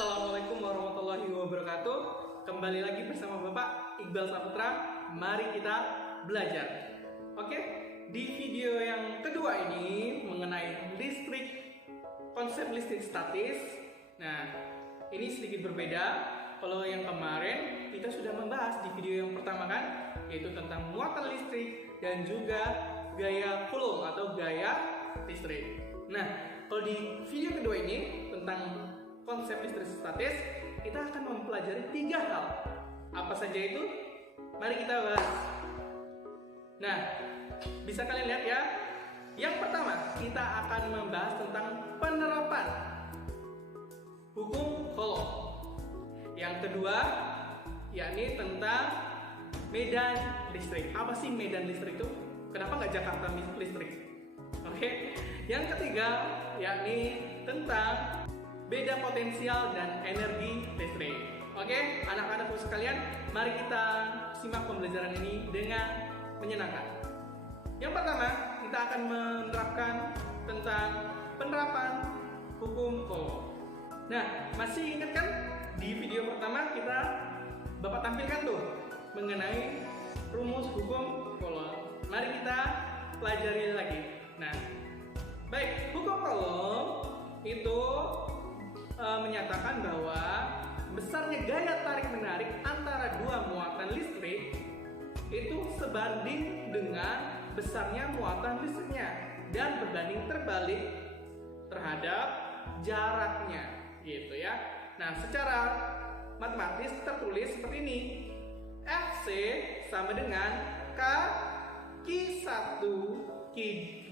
Assalamualaikum warahmatullahi wabarakatuh. Kembali lagi bersama Bapak Iqbal Saputra. Mari kita belajar. Oke, di video yang kedua ini mengenai konsep listrik statis. Nah, ini sedikit berbeda. Kalau yang kemarin kita sudah membahas di video yang pertama kan, yaitu tentang muatan listrik dan juga gaya Coulomb atau gaya listrik. Nah, kalau di video kedua ini tentang konsep listrik statis, kita akan mempelajari 3 hal. Apa saja itu? Mari kita bahas. Nah, bisa kalian lihat ya. Yang pertama, kita akan membahas tentang penerapan hukum Coulomb. Yang kedua, yakni tentang medan listrik. Apa sih medan listrik itu? Kenapa nggak Jakarta listrik? Oke. Yang ketiga, yakni tentang beda potensial dan energi listrik. Oke, anak-anakku sekalian, mari kita simak pembelajaran ini dengan menyenangkan. Yang pertama, kita akan menerapkan tentang penerapan hukum Coulomb. Nah, masih ingat kan di video pertama Bapak tampilkan tuh mengenai rumus hukum Coulomb. Mari kita pelajari lagi. Nah, baik, hukum Coulomb itu menyatakan bahwa besarnya gaya tarik-menarik antara dua muatan listrik itu sebanding dengan besarnya muatan listriknya dan berbanding terbalik terhadap jaraknya, gitu ya. Nah, secara matematis tertulis seperti ini. Fc sama dengan K Q1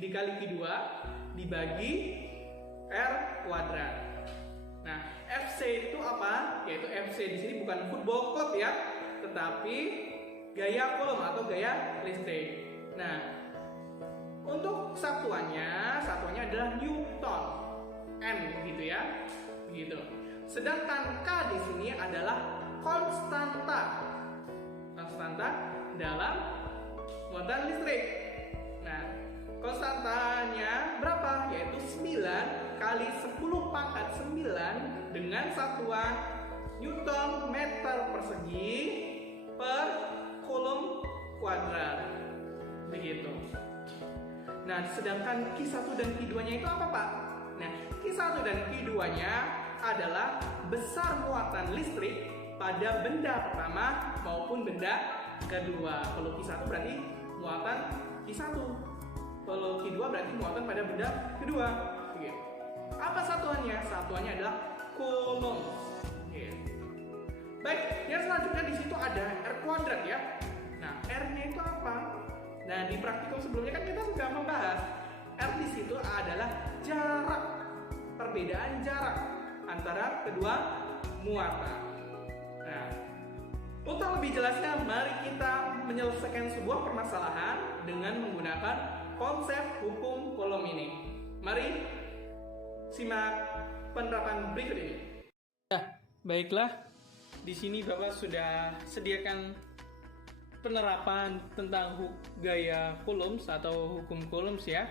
dikali Q2 dibagi R kuadrat. Nah, FC itu apa? Yaitu FC di sini bukan football club ya, tetapi gaya Coulomb atau gaya listrik. Nah, untuk satuannya adalah Newton, N gitu ya, begitu. Sedangkan K di sini adalah konstanta dalam muatan listrik. Nah, konstantanya berapa? Yaitu 9 kali 10 pangkat 9 dengan satuan Newton meter persegi per Coulomb kuadrat. Begitu. Nah, sedangkan Q1 dan Q2-nya itu apa, Pak? Nah, Q1 dan Q2-nya adalah besar muatan listrik pada benda pertama maupun benda kedua. Kalau Q1 berarti muatan Q1. Kalau Q2 berarti muatan pada benda kedua. Gitu. Apa satuannya? Satuannya adalah Coulomb. Gitu. Baik, yang selanjutnya di situ ada R kuadrat ya. Nah, R-nya itu apa? Nah, di praktikum sebelumnya kan kita sudah membahas R di situ adalah jarak, perbedaan jarak antara kedua muatan. Nah, untuk lebih jelasnya, mari kita menyelesaikan sebuah permasalahan dengan menggunakan konsep hukum Coulomb ini. Mari simak penerapan berikut ini. Nah, baiklah. Di sini Bapak sudah sediakan penerapan tentang gaya Coulomb atau hukum Coulomb ya,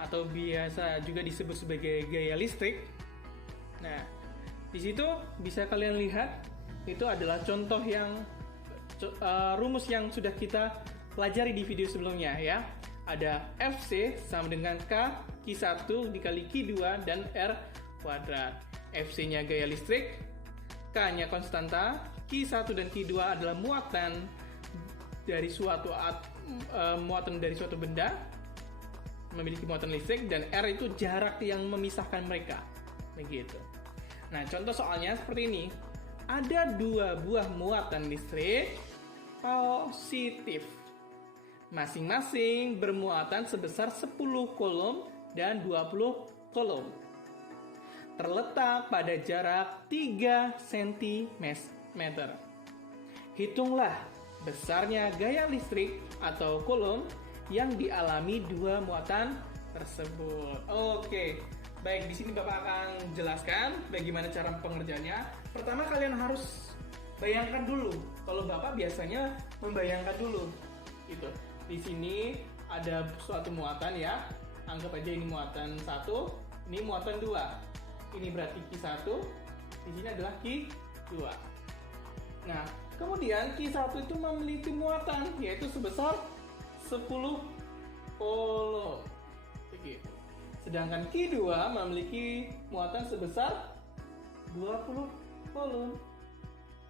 atau biasa juga disebut sebagai gaya listrik. Nah, di situ bisa kalian lihat itu adalah contoh yang rumus yang sudah kita pelajari di video sebelumnya ya. Ada Fc sama dengan K Q1 dikali Q2 dan R kuadrat. Fc-nya gaya listrik, K-nya konstanta, Q1 dan Q2 adalah muatan dari suatu benda memiliki muatan listrik, dan R itu jarak yang memisahkan mereka. Begitu. Nah, contoh soalnya seperti ini. Ada 2 buah muatan listrik positif. Masing-masing bermuatan sebesar 10 Coulomb dan 20 Coulomb. Terletak pada jarak 3 cm. Hitunglah besarnya gaya listrik atau Coulomb yang dialami 2 muatan tersebut. Oke. Baik, di sini Bapak akan jelaskan bagaimana cara pengerjaannya. Pertama, kalian harus bayangkan dulu. Kalau Bapak biasanya membayangkan dulu. Gitu. Di sini ada suatu muatan ya. Anggap aja ini muatan 1, ini muatan 2. Ini berarti Q1, Di sini adalah Q2. Nah, kemudian Q1 itu memiliki muatan yaitu sebesar 10 kolom. Begitu. Sedangkan Q2 memiliki muatan sebesar 20 kolom.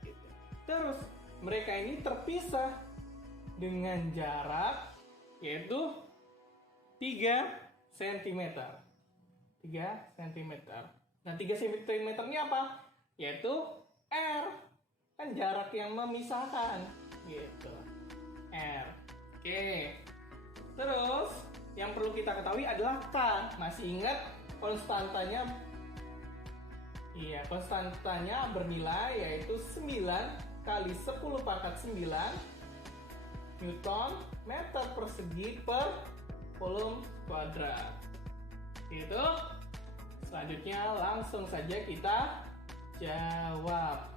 Gitu. Terus, mereka ini terpisah dengan jarak yaitu 3 cm. 3 cm. Nah, 3 cm ini apa? Yaitu R. Kan jarak yang memisahkan. Gitu. R. Oke. Terus, yang perlu kita ketahui adalah K. Masih ingat konstantanya? Iya, konstantanya bernilai yaitu 9 kali 10 pangkat 9 Newton meter persegi per kolom kuadrat. Itu. Selanjutnya langsung saja kita jawab.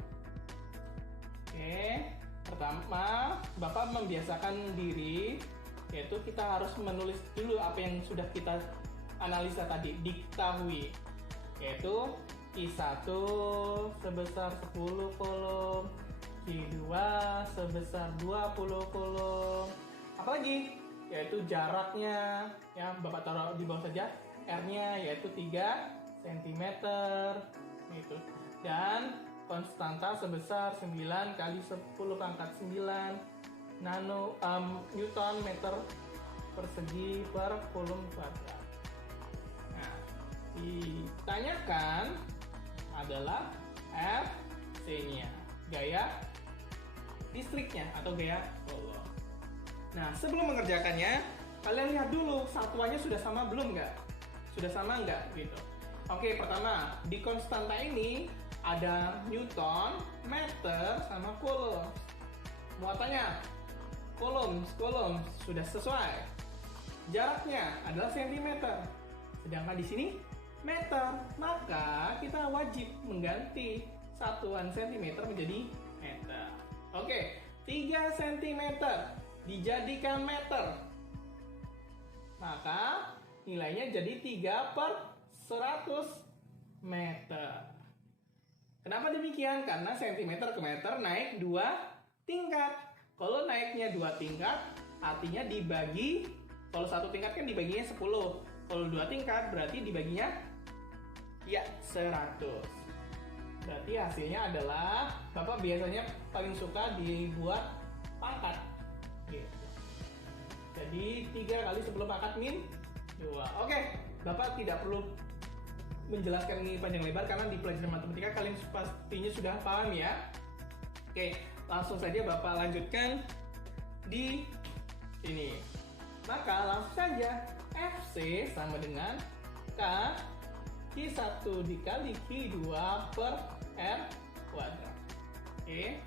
Oke, pertama Bapak membiasakan diri yaitu kita harus menulis dulu apa yang sudah kita analisa tadi, diketahui. Yaitu Q1 sebesar 10 kolom, Q2 sebesar 20 kolom. Apalagi? Yaitu jaraknya, ya Bapak taruh di bawah saja, R-nya yaitu 3 cm gitu. Dan konstanta sebesar 9 kali 10 pangkat 9 Newton meter persegi per kolom kuadrat. Nah, ditanyakan adalah Fc-nya, gaya listriknya atau gaya kolom. Nah, sebelum mengerjakannya, kalian lihat dulu satuannya sudah sama belum nggak? Sudah sama nggak? Gitu. Oke, pertama, di konstanta ini ada Newton, meter, sama kolom. Muatannya, kolom, sudah sesuai. Jaraknya adalah cm. Sedangkan di sini, meter. Maka kita wajib mengganti satuan cm menjadi meter. Oke, 3 cm. Dijadikan meter, maka nilainya jadi 3 per 100 meter. Kenapa demikian? Karena cm ke meter naik 2 tingkat. Kalau naiknya 2 tingkat, artinya dibagi, kalau 1 tingkat kan dibaginya 10. Kalau 2 tingkat berarti dibaginya ya 100. Berarti hasilnya adalah, Bapak biasanya paling suka dibuat pangkat. Gitu. Jadi 3 kali 10 pangkat min 2. Oke, Bapak tidak perlu menjelaskan ini panjang lebar karena di pelajaran matematika kalian pastinya sudah paham ya. Oke, langsung saja Bapak lanjutkan di sini. Maka langsung saja Fc sama dengan K Q1 dikali Q2 per R kuadrat. Oke,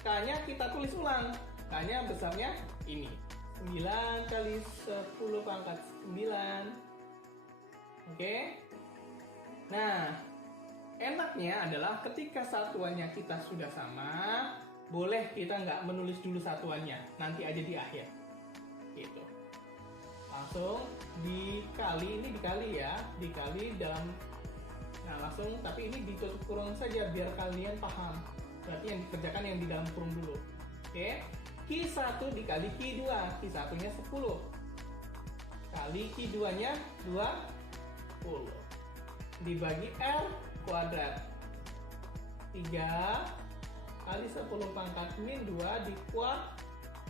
K-nya kita tulis ulang. K-nya besarnya ini 9 kali 10 pangkat 9. Oke. Nah, enaknya adalah ketika satuannya kita sudah sama, boleh kita nggak menulis dulu satuannya, nanti aja di akhir. Gitu. Langsung dikali, ini dikali ya, dikali dalam, nah langsung, tapi ini ditutup kurung saja biar kalian paham. Berarti yang dikerjakan yang di dalam kurung dulu. Oke. Q1 dikali Q2, Q1-nya 10 kali Q2-nya 20 dibagi R kuadrat, 3 kali 10 pangkat min 2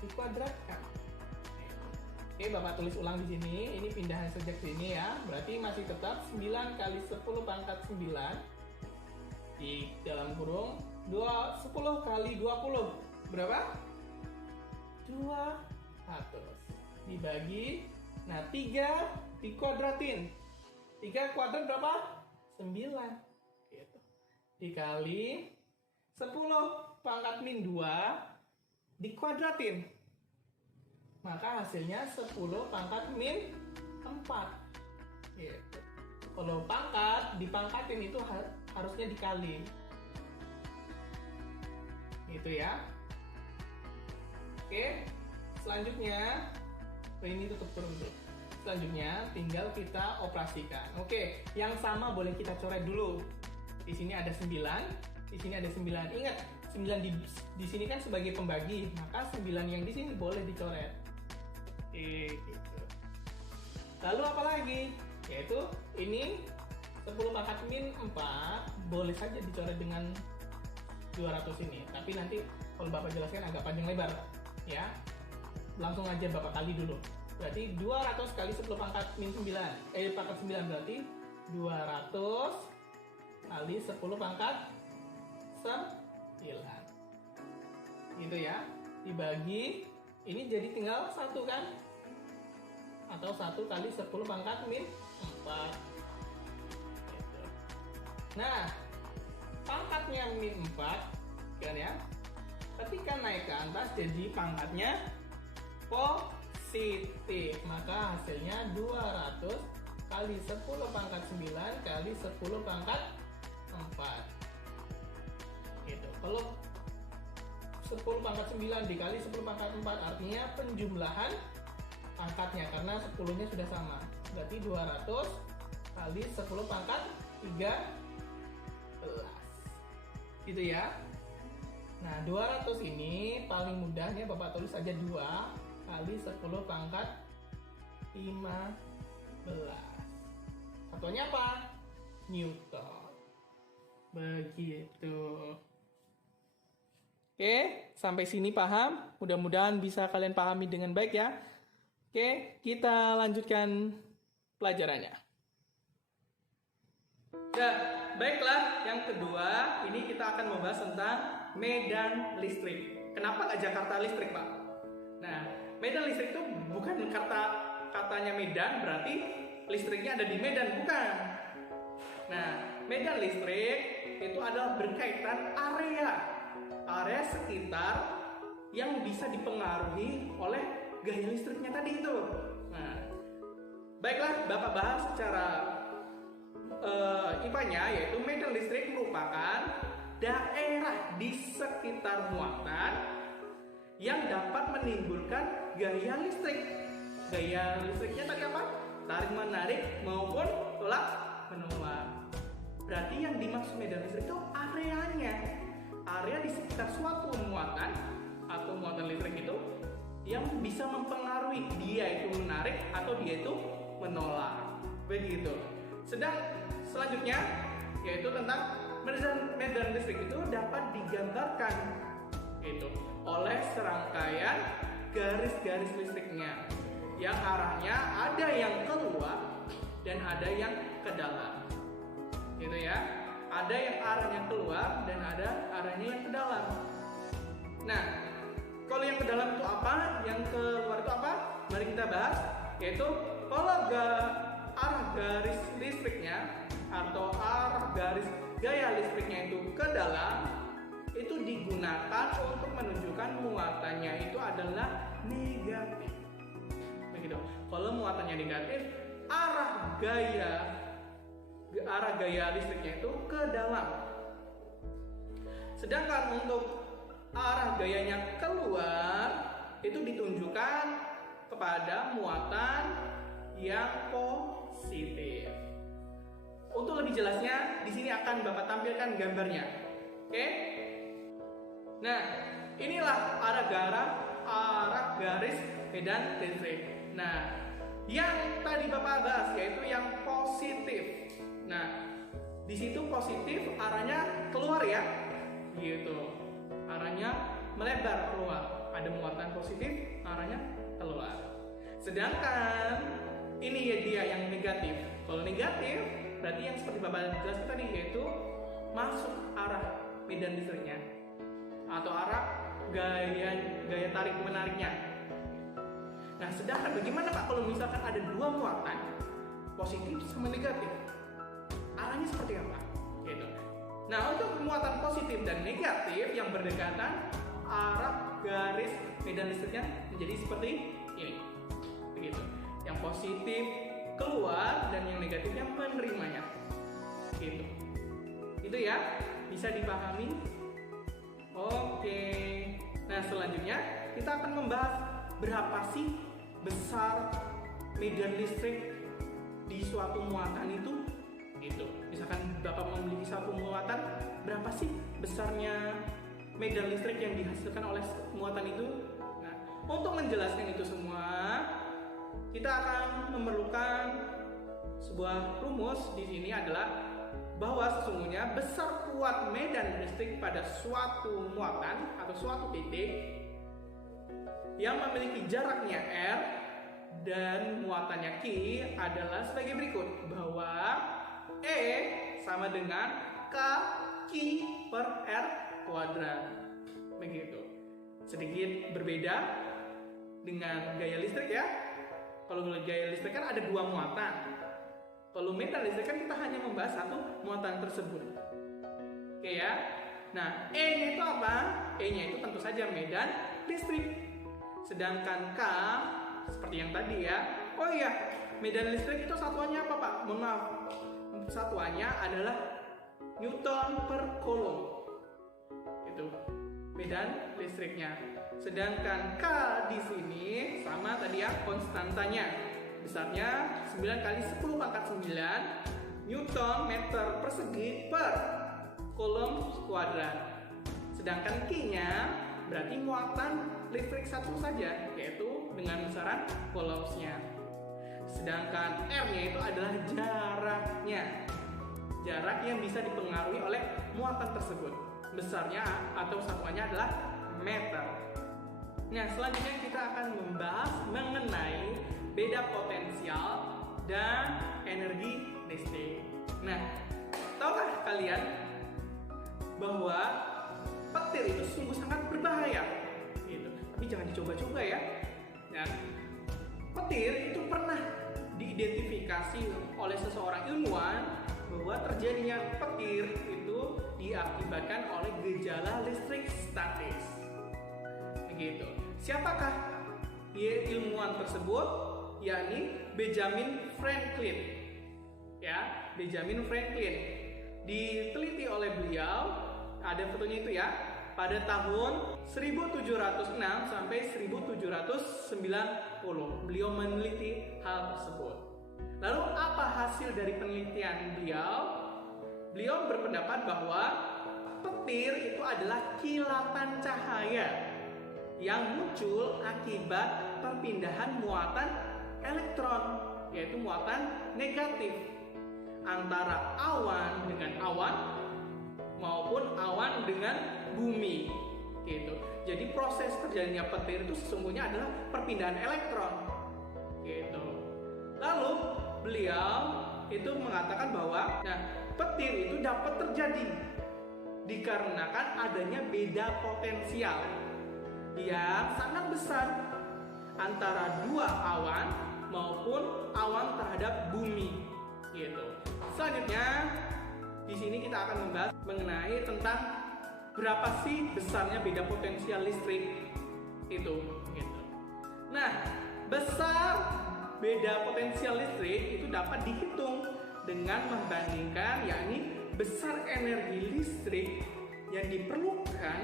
dikuadratkan. Oke, Bapak tulis ulang di sini, ini pindahan saja ke sini ya, berarti masih tetap 9 kali 10 pangkat 9 di dalam kurung 10 kali 20 berapa? 200 dibagi, nah 3 dikuadratin, 3 kuadrat berapa? 9 gitu. Dikali 10 pangkat min 2 dikuadratin, maka hasilnya 10 pangkat min 4 gitu. Kalau pangkat dipangkatin itu harusnya dikali gitu ya. Oke, selanjutnya ini tutup kurung dulu. Selanjutnya tinggal kita operasikan. Oke, yang sama boleh kita coret dulu. Di sini ada 9, di sini ada 9. Ingat, 9 di sini kan sebagai pembagi, maka 9 yang di sini boleh dicoret. Gitu. Lalu apa lagi? Yaitu ini 10 pangkat min 4 boleh saja dicoret dengan 200 ini. Tapi nanti kalau Bapak jelaskan agak panjang lebar, ya. Langsung aja Bapak kali dulu. Berarti 200 kali 10 pangkat min 9. Pangkat 9 berarti 200 kali 10 pangkat 9. Gitu ya. Dibagi, ini jadi tinggal 1 kan? Atau 1 kali 10 pangkat min 4. Gitu. Nah, pangkatnya min 4 kan ya. Ketika naik ke atas jadi pangkatnya positif, maka hasilnya 200 kali 10 pangkat 9 kali 10 pangkat 4. Gitu. Kalau 10 pangkat 9 dikali 10 pangkat 4 artinya penjumlahan pangkatnya, karena 10-nya sudah sama. Berarti 200 kali 10 pangkat 13. Gitu ya. Nah, 200 ini paling mudahnya Bapak tulis saja 2 kali 10 pangkat 15. Satunya apa? Newton. Begitu. Oke, sampai sini paham? Mudah-mudahan bisa kalian pahami dengan baik ya. Oke, kita lanjutkan pelajarannya. Ya, baiklah. Yang kedua, ini kita akan membahas tentang medan listrik. Kenapa nggak Jakarta Listrik, Pak? Nah, medan listrik itu bukan katanya Medan, berarti listriknya ada di Medan, bukan. Nah, medan listrik itu adalah berkaitan area sekitar yang bisa dipengaruhi oleh gaya listriknya tadi itu. Nah, baiklah, Bapak bahas secara IPA-nya, yaitu medan listrik merupakan daerah di sekitar muatan yang dapat menimbulkan gaya listrik. Gaya listriknya tadi apa? Tarik menarik maupun tolak menolak. Berarti yang dimaksud medan listrik itu areanya. Area di sekitar suatu muatan atau muatan listrik itu yang bisa mempengaruhi dia itu menarik atau dia itu menolak. Begitu. Sedang selanjutnya yaitu tentang medan listrik itu dapat digambarkan itu oleh serangkaian garis-garis listriknya yang arahnya ada yang keluar dan ada yang ke dalam. Gitu ya. Ada yang arahnya keluar dan ada arahnya yang ke dalam. Nah, kalau yang ke dalam itu apa? Yang keluar itu apa? Mari kita bahas. Yaitu kalau arah garis listriknya atau arah garis gaya listriknya itu ke dalam, itu digunakan untuk menunjukkan muatannya itu adalah negatif. Begitu. Kalau muatannya negatif, arah gaya listriknya itu ke dalam. Sedangkan untuk arah gayanya keluar itu ditunjukkan kepada muatan yang positif. Untuk lebih jelasnya, di sini akan Bapak tampilkan gambarnya. Oke? Nah, inilah arah garis medan listrik. Nah, yang tadi Bapak bahas yaitu yang positif. Nah, di situ positif arahnya keluar ya, gitu. Arahnya melebar keluar. Ada muatan positif, arahnya keluar. Sedangkan ini ya dia yang negatif. Kalau negatif berarti yang seperti Bapak jelaskan tadi yaitu masuk arah medan listriknya atau arah gaya tarik menariknya. Nah, sedangkan bagaimana Pak kalau misalkan ada dua muatan positif sama negatif? Arahnya seperti apa? Gitu. Nah, untuk muatan positif dan negatif yang berdekatan, arah garis medan listriknya menjadi seperti ini. Begitu. Yang positif keluar dan yang negatifnya menerimanya. Gitu. Itu ya, bisa dipahami? Oke. Nah, selanjutnya kita akan membahas berapa sih besar medan listrik di suatu muatan itu. Gitu. Misalkan Bapak memiliki satu muatan berapa sih besarnya medan listrik yang dihasilkan oleh muatan itu? Nah, untuk menjelaskan itu semua, kita akan memerlukan sebuah rumus. Di sini adalah bahwa sesungguhnya besar kuat medan listrik pada suatu muatan atau suatu titik yang memiliki jaraknya R dan muatannya Q adalah sebagai berikut, bahwa E sama dengan K Q per R kuadrat. Begitu. Sedikit berbeda dengan gaya listrik ya. Kalau gaya listrik kan ada dua muatan. Kalau medan listrik kan kita hanya membahas satu muatan tersebut. Oke ya. Nah, E-nya itu apa? E-nya itu tentu saja medan listrik. Sedangkan K seperti yang tadi ya. Oh iya, medan listrik itu satuannya apa, Pak? Mohon maaf. Satuannya adalah Newton per Coulomb. Itu medan listriknya. Sedangkan K di sini sama tadi ya, konstantanya. Besarnya 9 kali 10 pangkat 9 Newton meter persegi per Coulomb kuadrat. Sedangkan Q-nya berarti muatan listrik satu saja, yaitu dengan besaran Coulombs-nya. Sedangkan R-nya itu adalah jaraknya. Jarak yang bisa dipengaruhi oleh muatan tersebut. Besarnya atau satuannya adalah meter. Nah, selanjutnya kita akan membahas mengenai beda potensial dan energi listrik. Nah, tahukah kalian bahwa petir itu sungguh sangat berbahaya? Gitu. Tapi jangan dicoba-coba ya. Dan petir itu pernah diidentifikasi oleh seseorang ilmuwan bahwa terjadinya petir itu diakibatkan oleh gejala listrik statis. Begitu. Siapakah ilmuwan tersebut? Yakni Benjamin Franklin. Ya, Benjamin Franklin. Diteliti oleh beliau, ada fotonya itu ya, pada tahun 1706 sampai 1790. Beliau meneliti hal tersebut. Lalu apa hasil dari penelitian beliau? Beliau berpendapat bahwa petir itu adalah kilatan cahaya yang muncul akibat perpindahan muatan elektron, yaitu muatan negatif antara awan dengan awan maupun awan dengan bumi. Gitu. Jadi proses terjadinya petir itu sesungguhnya adalah perpindahan elektron. Gitu. Lalu beliau itu mengatakan bahwa petir itu dapat terjadi dikarenakan adanya beda potensial yang sangat besar antara dua awan maupun awan terhadap bumi. Gitu. Selanjutnya di sini kita akan membahas mengenai tentang berapa sih besarnya beda potensial listrik itu. Gitu. Nah, besar beda potensial listrik itu dapat dihitung dengan membandingkan, yakni besar energi listrik yang diperlukan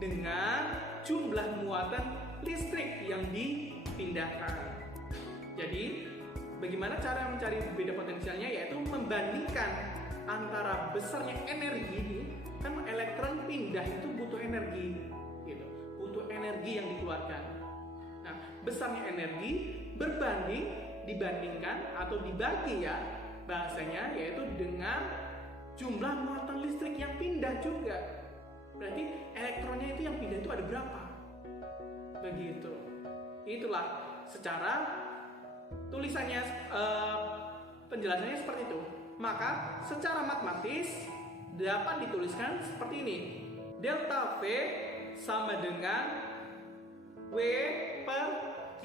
dengan jumlah muatan listrik yang dipindahkan. Jadi, bagaimana cara mencari beda potensialnya? Yaitu membandingkan antara besarnya energi, kan elektron pindah itu butuh energi, gitu, butuh energi yang dikeluarkan. Nah, besarnya energi dibandingkan atau dibagi ya bahasanya, yaitu dengan jumlah muatan listrik yang pindah juga. Berarti elektronnya itu yang pindah itu ada berapa? Begitu. Itulah secara tulisannya, penjelasannya seperti itu. Maka secara matematis dapat dituliskan seperti ini. Delta V sama dengan W per Q.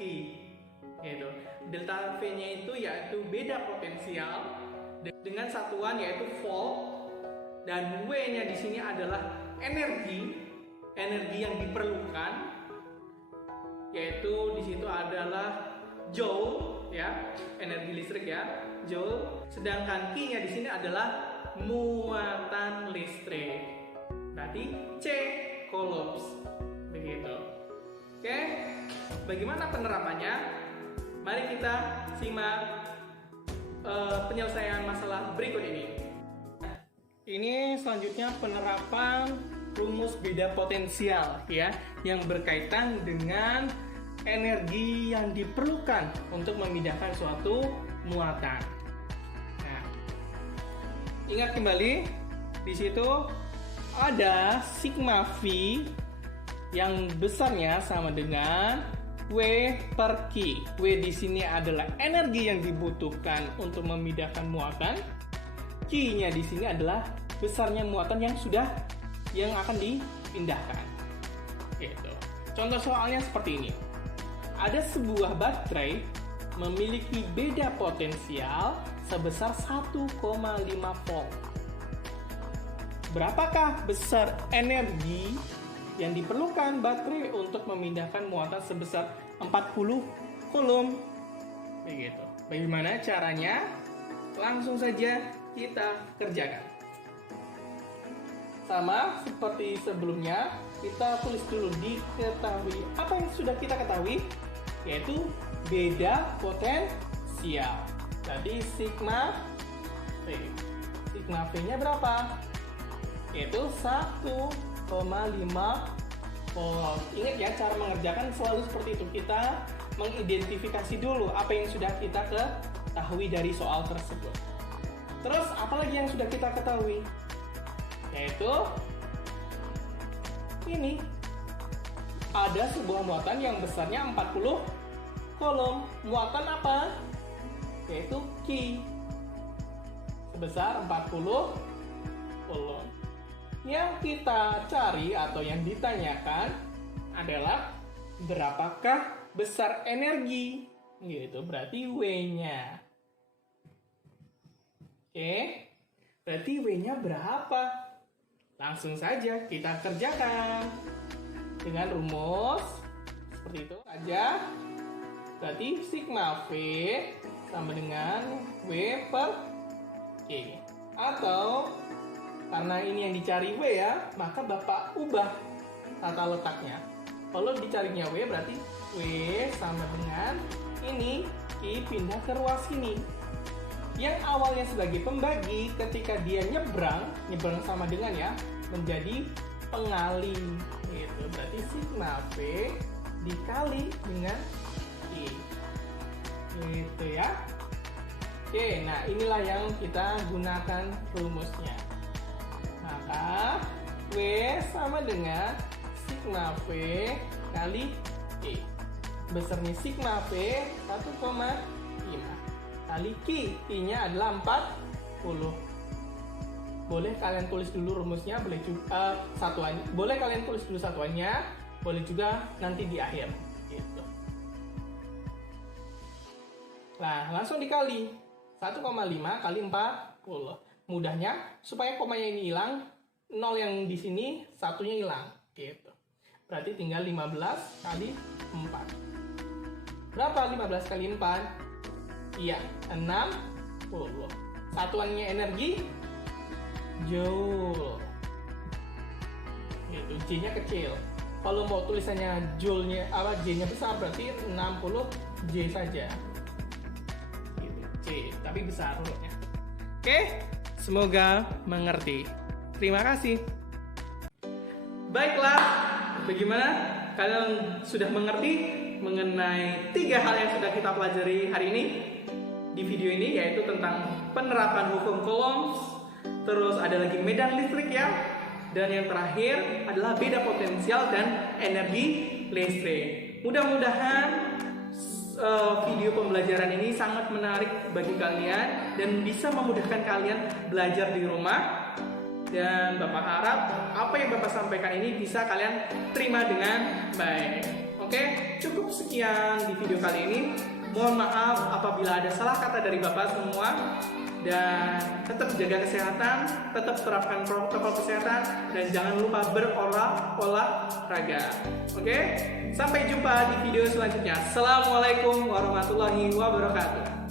Gitu. Delta V-nya itu yaitu beda potensial dengan satuan yaitu volt, dan W-nya di sini adalah energi yang diperlukan, yaitu di situ adalah joule ya, energi listrik ya, joule. Sedangkan Q-nya di sini adalah muatan listrik. Berarti C coulombs. Begitu. Oke. Bagaimana penerapannya? Mari kita simak penyelesaian masalah berikut ini. Ini selanjutnya penerapan rumus beda potensial ya, yang berkaitan dengan energi yang diperlukan untuk memindahkan suatu muatan. Nah, ingat kembali di situ ada sigma V yang besarnya sama dengan W per Q. W di sini adalah energi yang dibutuhkan untuk memindahkan muatan. Q-nya di sini adalah besarnya muatan yang akan dipindahkan. Gitu. Contoh soalnya seperti ini. Ada sebuah baterai memiliki beda potensial sebesar 1,5 volt. Berapakah besar energi yang diperlukan baterai untuk memindahkan muatan sebesar 40 coulomb? Begitu. Bagaimana caranya? Langsung saja kita kerjakan. Sama seperti sebelumnya, kita tulis dulu diketahui apa yang sudah kita ketahui, yaitu beda potensial. Tadi sigma V. Sigma V-nya berapa? Yaitu 1,5 volt. Ingat ya, cara mengerjakan selalu seperti itu. Kita mengidentifikasi dulu apa yang sudah kita ketahui dari soal tersebut. Terus, apalagi yang sudah kita ketahui? Yaitu ini. Ada sebuah muatan yang besarnya 40 coulomb. Muatan apa? Yaitu Q. Sebesar 40 coulomb. Yang kita cari atau yang ditanyakan adalah berapakah besar energi? Gitu, berarti W-nya. Oke, berarti W-nya berapa? Langsung saja kita kerjakan dengan rumus seperti itu aja. Berarti sigma V sama dengan W per Q. Atau karena ini yang dicari W ya, maka Bapak ubah tata letaknya. Kalau dicarinya W berarti W sama dengan ini, Q pindah ke ruas ini. Yang awalnya sebagai pembagi, ketika dia nyebrang sama dengan ya, menjadi pengali. Gitu. Berarti sigma V dikali dengan I. Gitu ya. Oke, nah inilah yang kita gunakan rumusnya. Maka W sama dengan sigma V kali I. Besarnya sigma V 1,5 kali Q, Q-nya adalah 40. Boleh kalian tulis dulu rumusnya, boleh juga satuannya. Boleh kalian tulis dulu satuannya, boleh juga nanti di akhir. Gitu. Nah, langsung dikali 1,5 kali 40. Mudahnya supaya komanya ini hilang, 0 yang di sini satunya hilang. Gitu. Berarti tinggal 15 kali 4. Berapa 15 kali 4? Iya, 60. Satuannya energi joule. Gitu, J-nya kecil. Kalau mau tulisannya joule-nya J-nya besar berarti 60 J saja. Gitu, J, tapi besar hurufnya. Oke, semoga mengerti. Terima kasih. Baiklah, bagaimana? Kalian sudah mengerti mengenai 3 hal yang sudah kita pelajari hari ini di video ini, yaitu tentang penerapan hukum Coulomb, terus ada lagi medan listrik ya, dan yang terakhir adalah beda potensial dan energi listrik. Mudah-mudahan video pembelajaran ini sangat menarik bagi kalian dan bisa memudahkan kalian belajar di rumah. Dan Bapak harap apa yang Bapak sampaikan ini bisa kalian terima dengan baik. Oke, cukup sekian di video kali ini. Mohon maaf apabila ada salah kata dari Bapak semua. Dan tetap jaga kesehatan, tetap terapkan protokol kesehatan, dan jangan lupa berolahraga. Oke, sampai jumpa di video selanjutnya. Assalamualaikum warahmatullahi wabarakatuh.